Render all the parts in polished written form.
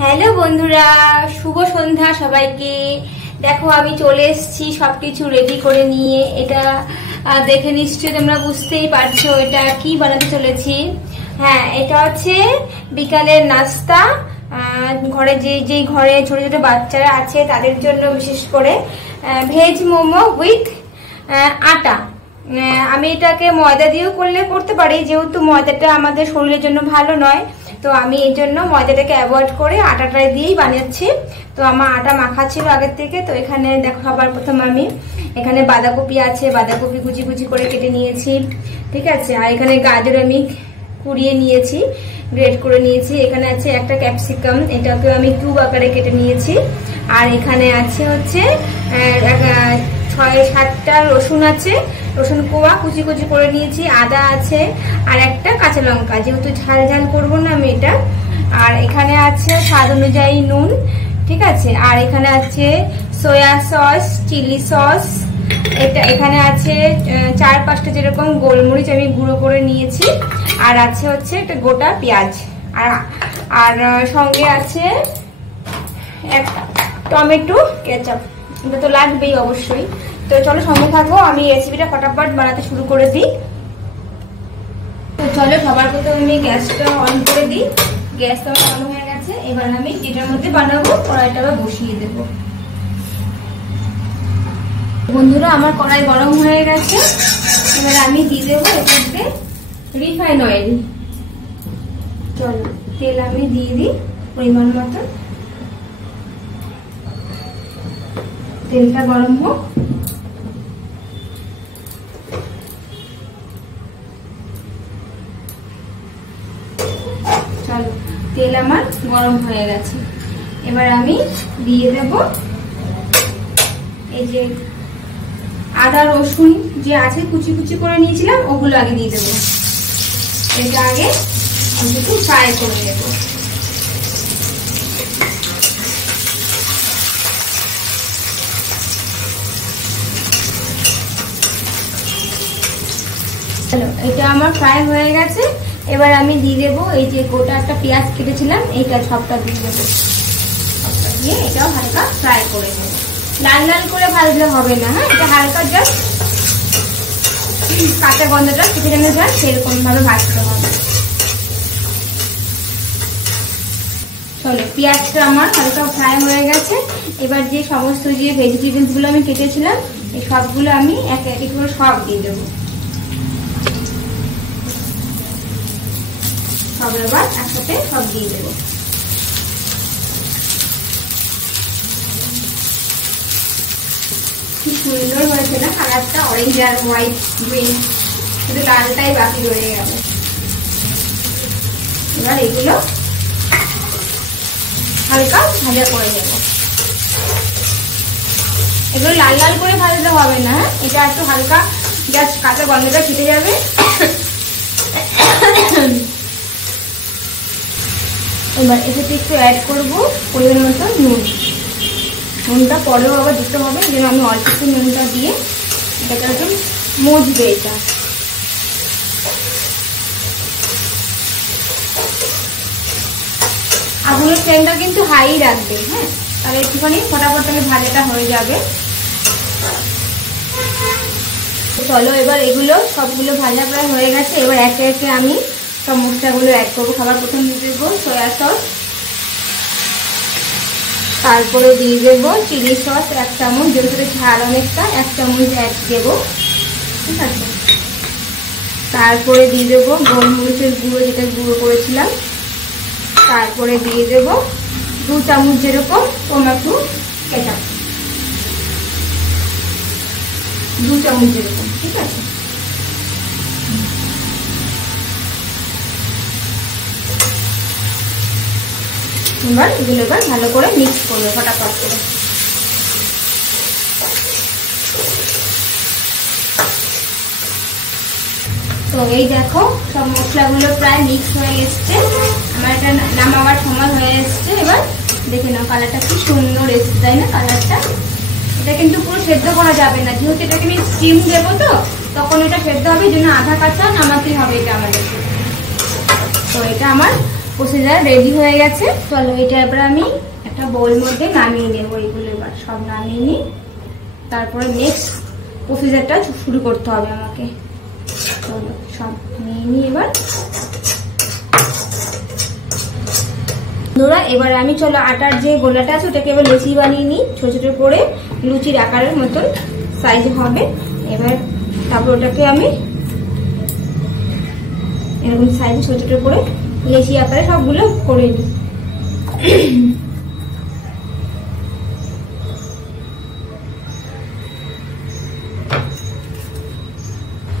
Hello বন্ধুরা, শুভ সন্ধ্যা সবাইকে। দেখো আমি চলে এসেছি সবকিছু রেডি করে নিয়ে। এটা দেখে নিশ্চয়ই তোমরা বুঝতেই পারছো এটা কি বানাতে চলেছি। হ্যাঁ, এটা হচ্ছে বিকালের নাস্তা। ঘরে যে ঘরে ছোট ছোট বাচ্চারা আছে তাদের জন্য বিশেষ করে ভেজ মোমো উইথ আটা। আমি এটাকে ময়দা দিয়েও করতে পারি, যেহেতু ময়দাটা আমাদের শরীরের জন্য ভালো নয়, তো আমি এই জন্য ময়দাটাকে অ্যাভয়েড করে আটাটা দিয়েই বানাচ্ছি। তো আমার আটা মাখা ছিল আগের থেকে। তো এখানে দেখো, সবার প্রথম আমি এখানে বাঁধাকপি আছে, বাঁধাকপি কুচি কুচি করে কেটে নিয়েছি, ঠিক আছে। আর এখানে গাজর আমি কুড়িয়ে নিয়েছি, গ্রেট করে নিয়েছি। এখানে আছে একটা ক্যাপসিকাম, এটাকে আমি কিউব আকারে কেটে নিয়েছি। আর এখানে আছে হচ্ছে 6-7টা রসুন আছে, রসুন কোয়া কুচি কুচি করে নিয়েছি। আদা আছে আর একটা কাঁচা লঙ্কা, যেহেতু ঝাল ঝাল করবো না আমি এটা। আর এখানে আছে স্বাদ অনুযায়ী নুন, ঠিক আছে। আর এখানে আছে সয়া সস, চিলি সস। এখানে আছে 4-5টা যেরকম গোলমরিচ আমি গুঁড়ো করে নিয়েছি। আর আছে হচ্ছে একটা গোটা পেঁয়াজ। আর সঙ্গে আছে একটা টমেটো কেচাপ, এটা তো লাগবেই অবশ্যই। তো চলো সঙ্গে থাকো, আমি রেসিপিটা ফটাফট বানাতে শুরু করে দিই। তো চলো সবার প্রথমে আমি গ্যাসটা অন করে দিই। গ্যাসটা অন হয়ে গেছে। এবার আমি যেটার মধ্যে বানাবো কড়াইটা বসিয়ে দেবো। বন্ধুরা, আমার কড়াই গরম হয়ে গেছে। এবার আমি দিয়ে দেবো এর মধ্যে রিফাইন অয়েল। চলো তেল আমি দিয়ে দিই পরিমাণ মতো। তেলটা গরম হোক। চলো, তেল আমার গরম হয়ে গেছে। এবার আমি দিয়ে দেব এই যে আদা রসুন যে আছে কুচি কুচি করে নিয়েছিলাম, ওগুলো আগে দিয়ে দেবো। এটা আগে একটু ফ্রাই করে নেব। এটা আমার ফ্রাই হয়ে গেছে। এবার আমি দিয়ে দেবো এই যে গোটা একটা পেঁয়াজ কেটেছিলাম, এইটা সবটা দিয়ে দেবো। সবটা দিয়ে এটাও হালকা ফ্রাই করে নেব। লাল লাল করে ভাজলে হবে না, হ্যাঁ, এটা হালকা জাস্ট কাঁচা গন্ধটা কেটে গেলে যায় সেরকম ভাবে ভাজতে হবে। চলো, পেঁয়াজটা আমার হালকা ফ্রাই হয়ে গেছে। এবার যে সমস্ত যে ভেজিটেবলস গুলো আমি কেটেছিলাম, এই সবগুলো আমি এক এক করে সব দিয়ে দেবো। সব এবার একসাথে সব দিয়ে দেবো। কি সুন্দর হয়েছে না কালারটা, অরেঞ্জ আর হোয়াইট গ্রিন, শুধু লালটাই বাকি রয়ে গেল। এবার এগুলো হালকা ভাজা করে নেব। এগুলো লাল লাল করে ভাজতে হবে না, এটা একটু হালকা জাস্ট কাঁচা গন্ধটা কেটে যাবে। এবার এটাতে একটু অ্যাড করবো পরিমাণ মতো নুন। নুনটা পরেও আবার দিতে হবে, যেন আমি অল্প একটু নুনটা দিয়ে এটাকে একটু মজবে। এটা আগুনের ফ্লেমটা কিন্তু হাই রাখবে, হ্যাঁ, তাহলে একটুখানি ফটাফট ভাজাটা হয়ে যাবে। চলো, এবার এগুলো সবগুলো ভাজা প্রায় হয়ে গেছে। এবার একে একে আমি সব মশলাগুলো অ্যাড করবো। খাবার প্রথম দিয়ে দেবো সয়া সস, তারপরে দিয়ে দেবো চিলি সস 1 চামচ, যেহেতু ঝাল অনেকটা 1 চামচ অ্যাড দেবো, ঠিক আছে। তারপরে দিয়ে দেবো গোলমরিচের গুঁড়ো, যেটা গুঁড়ো করেছিলাম। তারপরে দিয়ে দেবো 2 চামচ যেরকম টমেটো কেচাপ, 2 চামচ যেরকম, ঠিক আছে। এবার এগুলো ভালো করে মিক্স করবো ফটাফট করে। তো এই দেখো সব মশলাগুলো প্রায় মিক্স হয়ে এসছে। আমার এটা নামাবার সময় হয়ে এসছে। এবার দেখে নাও কালারটা কি সুন্দর এসছে, তাই না? কালারটা এটা কিন্তু পুরো সেদ্ধ করা যাবে না, যেহেতু এটাকে আমি স্টিম দেবো, তো তখন এটা সেদ্ধ হবে, এই জন্য আধা কাঁচা নামাতে হবে এটা আমাদেরকে। তো এটা আমার প্রসিজার রেডি হয়ে গেছে। চলো এটা এবার আমি একটা বোল মধ্যে নামিয়ে নেবো। এগুলো এবার সব নামিয়ে নিই, তারপরে নেক্সট প্রসিজারটা শুরু করতে হবে আমাকে। চলো সব নিয়ে নিই এবার। বন্ধুরা এবার আমি চলো আটার যে গোলাটা আছে ওটাকে এবার লুচি বানিয়ে নিই, ছোট ছোট করে লুচির আকারের মতন সাইজ হবে। এবার তারপর ওটাকে আমি এরকম সাইজে ছোট ছোট করে লেচি আকারে সবগুলো করে নিই।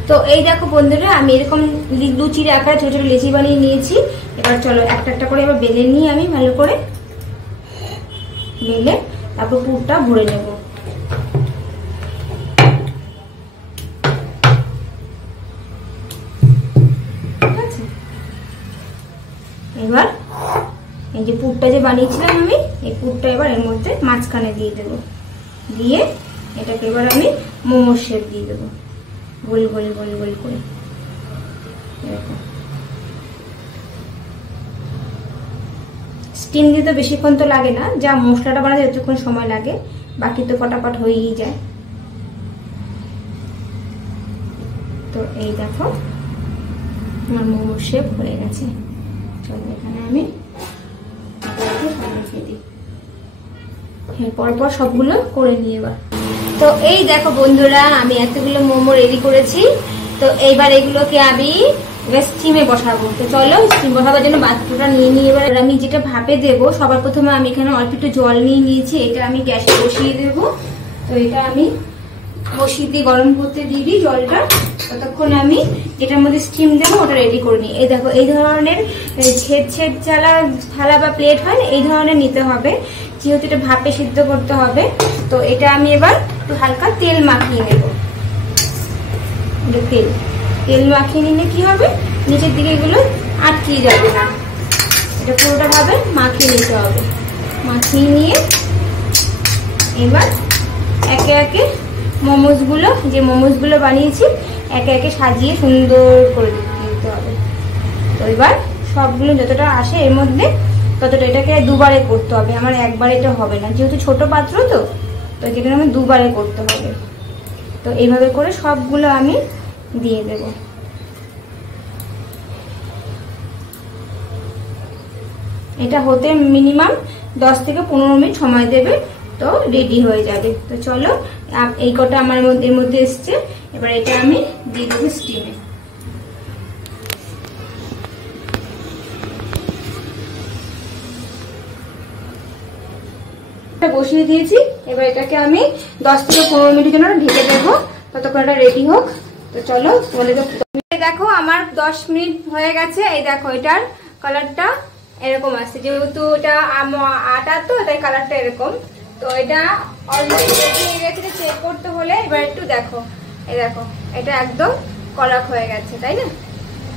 তো এই দেখো বন্ধুরা আমি এরকম লুচির আকারে ছোট ছোট লেচি বানিয়ে নিয়েছি। এবার চলো একটা একটা করে এবার বেলে নিই, আমি ভালো করে বেলে তারপর পুরটা ভরে নেব। ঠিক আছে, এবার এই যে পুরটা যে বানিয়েছিলাম আমি, এই পুরটা এবার এর মধ্যে মাঝখানে দিয়ে দেব, দিয়ে এটাকে এবার আমি মোমোর শেপ দিয়ে দেবো গোল গোল গোল গোল করে। স্টিম দিতে বেশিক্ষণ তো লাগে না, যা মশলাটা বানাতে যতক্ষণ সময় লাগে, বাকি তো ফটাফট হয়েই যায়। তো এই দেখো আমার মোমোর শেপ হয়ে গেছে। চলো এখানে আমি পরপর সবগুলো করে নিয়ে এবার। তো এই দেখো বন্ধুরা আমি এতগুলো মোমো রেডি করেছি। তো এইবার এগুলোকে আমি স্টিমে বসাবো। তো চলো স্টিম বসাবার জন্য পাত্রটা নিয়ে নিই। এবার আমি যেটা ভাপে দেবো, সবার প্রথমে আমি এখানে অল্প একটু জল নিয়ে নিয়েছি, এটা আমি গ্যাসে বসিয়ে দেবো। তো এটা আমি বসিয়ে দিয়ে গরম করতে দিয়ে দিই জলটা। ততক্ষণ আমি যেটার মধ্যে স্টিম দেবো ওটা রেডি করে নিই। এই দেখো এই ধরনের ছেদ ছেদ চালা থালা বা প্লেট হয়, এই ধরনের নিতে হবে, যেহেতু এটা ভাপে সিদ্ধ করতে হবে। তো এটা আমি এবার একটু হালকা তেল মাখিয়ে নেব। তেল মাখিয়ে নিলে কি হবে, নিচের দিকে এগুলো আটকিয়ে যাবে না। এটা পুরোটা ভাবে মাখিয়ে নিতে হবে। মাখিয়ে নিয়ে এবার একে একে যে মোমোসগুলো বানিয়েছি একে একে সাজিয়ে সুন্দর করে দিতে হবে। তো এবার সবগুলো যতটা আসে এর মধ্যে ততটা এটাকে দুবারে করতে হবে, আমার একবারে এটা হবে না, যেহেতু ছোট পাত্র তো যেটা আমি দুবারে করতে হবে। তো এইভাবে করে সবগুলো আমি দিয়ে দেব। এটা হতে মিনিমাম 10 থেকে 15 মিনিট সময় দেবে, তো রেডি হয়ে যাবে। তো চলো এই কটা আমার এর মধ্যে এসছে, এবার এটা আমি দিয়ে দেবো স্টিমে। বসিয়ে দিয়েছি, এবার এটাকে আমি 10 থেকে 15 মিনিটের জন্য ঢেকে দেবো, ততক্ষণ এটা রেডি হোক। তো চলো দেখো আমার 10 মিনিট হয়ে গেছে। এই দেখো এটার কালারটা এরকম আসছে, যেহেতু এটা আটা তো তাই কালারটা এরকম। তো এটা অলরেডি রেডি হয়ে গেছে, চেক করতে হলে এবার একটু দেখো, এই দেখো এটা একদম কড়ক হয়ে গেছে, তাই না?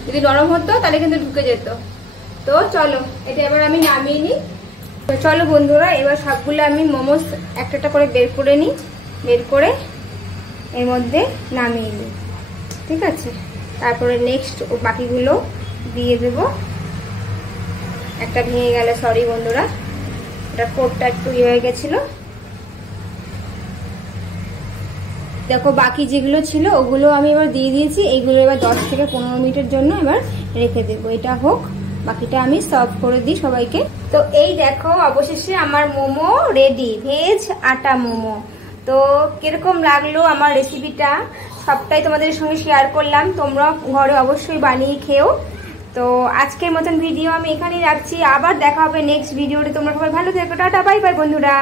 যদি নরম হতো তাহলে কিন্তু ঢুকে যেত। তো চলো এটা এবার আমি নামিয়ে নিই। তো চলো বন্ধুরা এবার সবগুলো আমি মোমোস একটা একটা করে বের করে নিই, বের করে এর মধ্যে নামিয়ে নিই। ঠিক আছে, তারপরে নেক্সট বাকিগুলো দিয়ে দেবো। একটা ভেঙে গেল, সরি বন্ধুরা, এটা কোটটা একটু ইয়ে হয়ে গেছিল। দেখো বাকি যেগুলো ছিল ওগুলো আমি এবার দিয়ে দিয়েছি। এইগুলো এবার 10 থেকে 15 মিনিটের জন্য এবার রেখে দেবো, এটা হোক, বাকিটা আমি সার্ভ করে দিই সবাইকে। তো এই দেখো অবশেষে আমার মোমো রেডি, ভেজ আটা মোমো। তো কিরকম লাগলো আমার রেসিপিটা সবটাই তোমাদের সঙ্গে শেয়ার করলাম, তোমরা ঘরে অবশ্যই বানিয়ে খেও। তো আজকের মতন ভিডিও আমি এখানেই রাখছি, আবার দেখা হবে নেক্সট ভিডিওতে। তোমরা সবাই ভালো থেকো, টাটা বাই বাই বন্ধুরা।